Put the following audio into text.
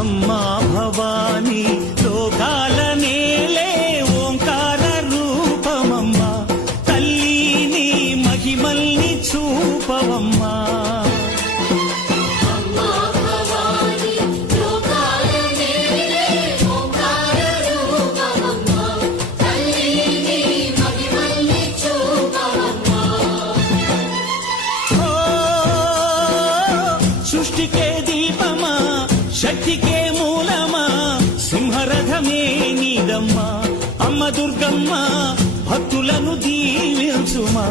అమ్మా భవానీ లోకాల నేలే ఓంకార రూపమమ్మా, తల్లిని మహిమల్ని చూపవమ్మా. సృష్టికే దీపమా, శక్తికే మూలమా, సింహరథమే నీదమ్మా. అమ్మ దుర్గమ్మ భక్తులను దీవించుమా.